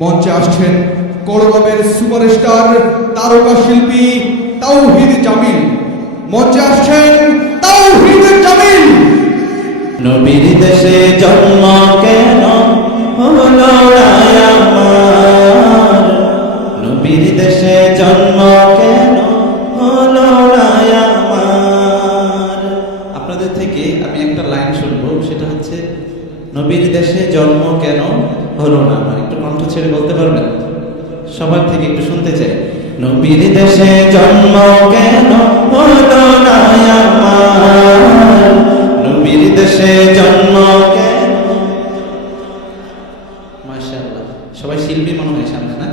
মঞ্চে আসছেন করগমের সুপারস্টার, তারকা শিল্পী তাওহিদ জামিল। মঞ্চে আসছেন তাওহিদ জামিল। নবীর দেশে জন্ম কেন? হলো নবীর দেশে জন্ম কেন? হলো আপনাদের থেকে আমি একটা লাইন শুনব, সেটা হচ্ছে, নবীর দেশে জন্ম কেন? হলো না আমার একটু কণ্ঠ ছেড়ে বলতে পারবেন? সবার থেকে একটু শুনতে চাই। নবীর দেশে জন্ম কেন হলো না আমার? নবীর দেশে জন্ম সবাই শিল্পী মনে হয় সামনে, না?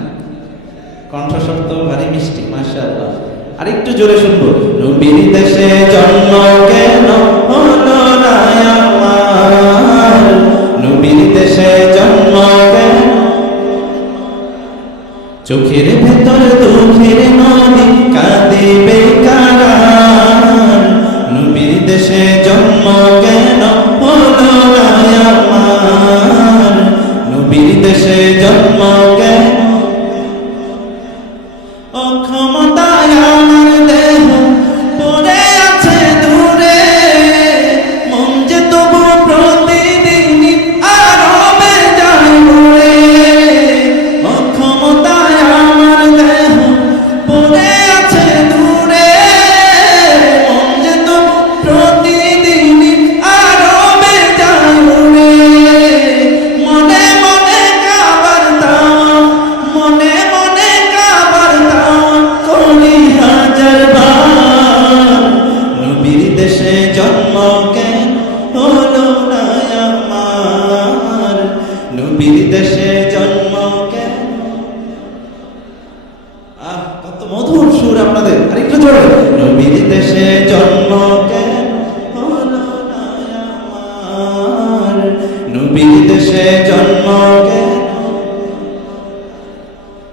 কণ্ঠস্বর ভারী মিষ্টি, মাশাআল্লাহ। আর একটু জোরে শুনব। নবীর দেশে জন্ম কেন হলো না আমার? নবীর দেশে চোখের ভেতর দুঃখের নদী কাঁদিবে কারার নবীর দেশে জন্ম কেন হলো না আমার? নবীর দেশে জন্ম কেন? আহ, কত মধুর সুর আপনাদের। আরেকটু জোরে। নবীর দেশে জন্ম কেন হলো না আমার? নবীর দেশে জন্ম কেন?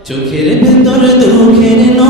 চোখের ভেতর দুঃখের নদী